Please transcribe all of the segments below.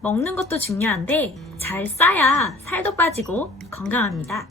먹는 것도 중요한데 잘 싸야 살도 빠지고 건강합니다.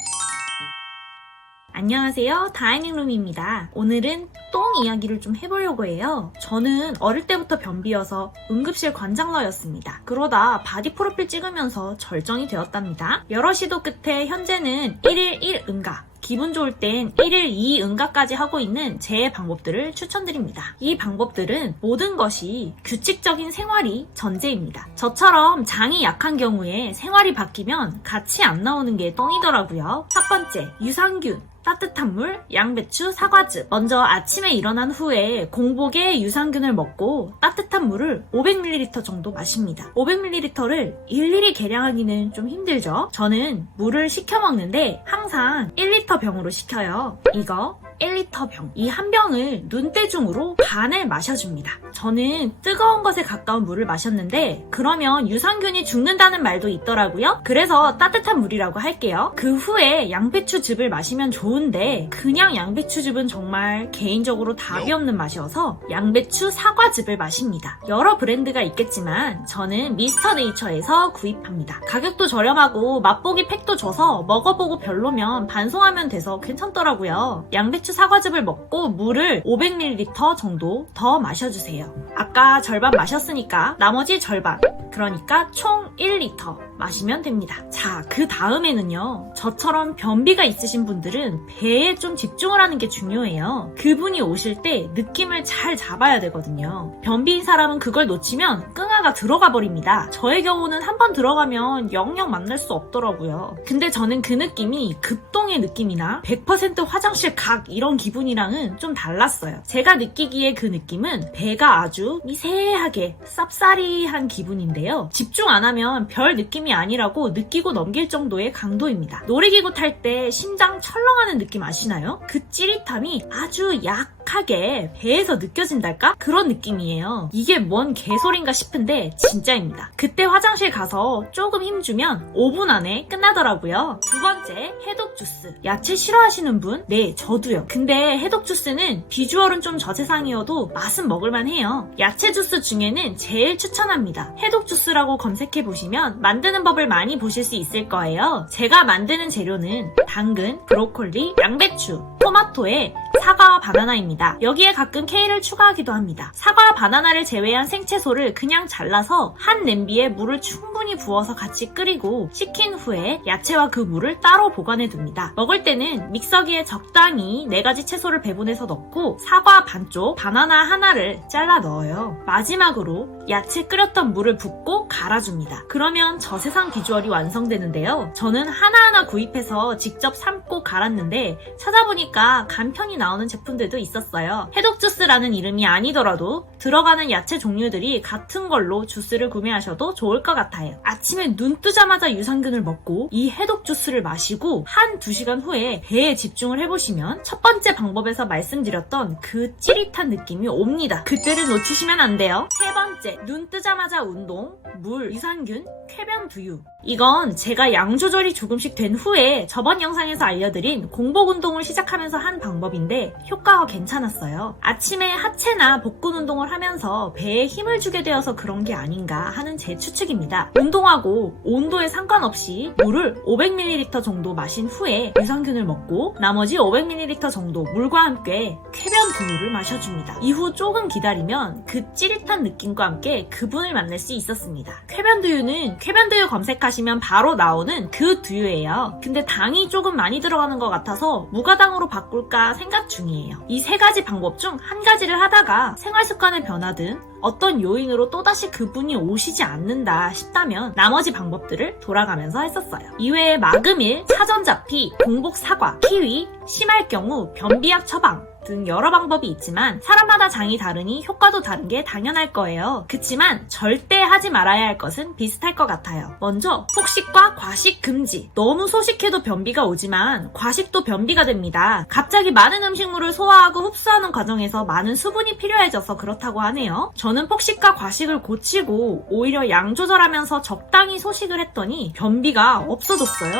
안녕하세요, 다이닝룸입니다. 오늘은 똥 이야기를 좀 해보려고 해요. 저는 어릴 때부터 변비여서 응급실 관장러였습니다. 그러다 바디 프로필 찍으면서 절정이 되었답니다. 여러 시도 끝에 현재는 1일 1응가, 기분 좋을 땐 1일 2응가까지 하고 있는 제 방법들을 추천드립니다. 이 방법들은 모든 것이 규칙적인 생활이 전제입니다. 저처럼 장이 약한 경우에 생활이 바뀌면 같이 안 나오는 게 똥이더라고요. 첫 번째, 유산균. 따뜻한 물, 양배추, 사과즙. 먼저 아침에 일어난 후에 공복에 유산균을 먹고 따뜻한 물을 500ml 정도 마십니다. 500ml를 일일이 계량하기는 좀 힘들죠? 저는 물을 식혀 먹는데 항상 1리터 병으로 식혀요. 이거 1리터 병. 이 한 병을 눈대중으로 반을 마셔줍니다. 저는 뜨거운 것에 가까운 물을 마셨는데 그러면 유산균이 죽는다는 말도 있더라고요. 그래서 따뜻한 물이라고 할게요. 그 후에 양배추즙을 마시면 좋은데 그냥 양배추즙은 정말 개인적으로 답이 없는 맛이어서 양배추 사과즙을 마십니다. 여러 브랜드가 있겠지만 저는 미스터 네이처에서 구입합니다. 가격도 저렴하고 맛보기 팩도 줘서 먹어보고 별로면 반송하면 돼서 괜찮더라고요. 양배추 사과즙을 먹고 물을 500ml 정도 더 마셔주세요. 아까 절반 마셨으니까 나머지 절반, 그러니까 총 1리터 마시면 됩니다. 자, 그 다음에는요. 저처럼 변비가 있으신 분들은 배에 좀 집중을 하는 게 중요해요. 그분이 오실 때 느낌을 잘 잡아야 되거든요. 변비인 사람은 그걸 놓치면 끙아가 들어가 버립니다. 저의 경우는 한번 들어가면 영영 만날 수 없더라고요. 근데 저는 그 느낌이 급동의 느낌이나 100% 화장실 각 이런 기분이랑은 좀 달랐어요. 제가 느끼기에 그 느낌은 배가 아주 미세하게 쌉싸리한 기분인데요. 집중 안 하면 별 느낌이 아니라고 느끼고 넘길 정도의 강도입니다. 놀이기구 탈 때 심장 철렁하는 느낌 아시나요? 그 찌릿함이 아주 약하게 배에서 느껴진달까? 그런 느낌이에요. 이게 뭔 개소린가 싶은데 진짜입니다. 그때 화장실 가서 조금 힘주면 5분 안에 끝나더라고요. 두 번째, 해독 주스. 야채 싫어하시는 분? 네, 저도요. 근데 해독 주스는 비주얼은 좀 저세상이어도 맛은 먹을만 해요. 야채 주스 중에는 제일 추천합니다. 해독 주스라고 검색해보시면 만드는 법을 많이 보실 수 있을 거예요. 제가 만드는 재료는 당근, 브로콜리, 양배추, 토마토에 사과와 바나나입니다. 여기에 가끔 케일을 추가하기도 합니다. 사과와 바나나를 제외한 생채소를 그냥 잘라서 한 냄비에 물을 충분히 부어서 같이 끓이고 식힌 후에 야채와 그 물을 따로 보관해 둡니다. 먹을 때는 믹서기에 적당히 4가지 채소를 배분해서 넣고 사과 반쪽, 바나나 하나를 잘라 넣어요. 마지막으로 야채 끓였던 물을 붓고 갈아줍니다. 그러면 저세상 비주얼이 완성되는데요. 저는 하나하나 구입해서 직접 삶고 갈았는데 찾아보니까 간편히 나오는 제품들도 있었어요. 해독 주스라는 이름이 아니더라도 들어가는 야채 종류들이 같은 걸로 주스를 구매하셔도 좋을 것 같아요. 아침에 눈 뜨자마자 유산균을 먹고 이 해독 주스를 마시고 1-2시간 후에 배에 집중을 해보시면 첫 번째 방법에서 말씀드렸던 그 찌릿한 느낌이 옵니다. 그때를 놓치시면 안 돼요. 세 번째, 눈 뜨자마자 운동, 물, 유산균, 쾌변 두유. 이건 제가 양 조절이 조금씩 된 후에 저번 영상에서 알려드린 공복 운동을 시작하면서 한 방법인데 효과가 괜찮았어요. 아침에 하체나 복근 운동을 하면서 배에 힘을 주게 되어서 그런 게 아닌가 하는 제 추측입니다. 운동하고 온도에 상관없이 물을 500ml 정도 마신 후에 유산균을 먹고 나머지 500ml 정도 물과 함께 쾌변 두유를 마셔줍니다. 이후 조금 기다리면 그 찌릿한 느낌과 함께 그분을 만날 수 있었습니다. 쾌변 두유는 쾌변 두유 검색하시면 바로 나오는 그 두유예요. 근데 당이 조금 많이 들어가는 것 같아서 무가당으로 바꿀까 생각 중이에요. 이 3가지 방법 중 한 가지를 하다가 생활 습관의 변화든 어떤 요인으로 또다시 그분이 오시지 않는다 싶다면 나머지 방법들을 돌아가면서 했었어요. 이외에 마금일, 사전자피, 공복 사과, 키위, 심할 경우 변비약 처방 등 여러 방법이 있지만 사람마다 장이 다르니 효과도 다른 게 당연할 거예요. 그치만 절대 하지 말아야 할 것은 비슷할 것 같아요. 먼저 폭식과 과식 금지. 너무 소식해도 변비가 오지만 과식도 변비가 됩니다. 갑자기 많은 음식물을 소화하고 흡수하는 과정에서 많은 수분이 필요해져서 그렇다고 하네요. 저는 폭식과 과식을 고치고 오히려 양 조절하면서 적당히 소식을 했더니 변비가 없어졌어요.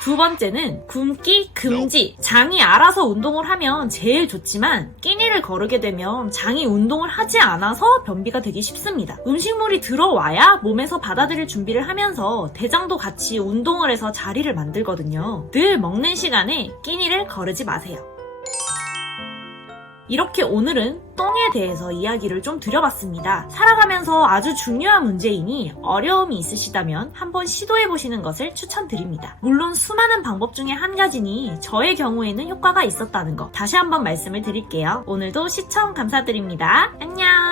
두 번째는 굶기 금지. 장이 알아서 운동을 하면 제일 좋지만 끼니를 거르게 되면 장이 운동을 하지 않아서 변비가 되기 쉽습니다. 음식물이 들어와야 몸에서 받아들일 준비를 하면서 대장도 같이 운동을 해서 자리를 만들거든요. 늘 먹는 시간에 끼니를 거르지 마세요. 이렇게 오늘은 똥에 대해서 이야기를 좀 드려봤습니다. 살아가면서 아주 중요한 문제이니 어려움이 있으시다면 한번 시도해보시는 것을 추천드립니다. 물론 수많은 방법 중에 한 가지니 저의 경우에는 효과가 있었다는 거 다시 한번 말씀을 드릴게요. 오늘도 시청 감사드립니다. 안녕!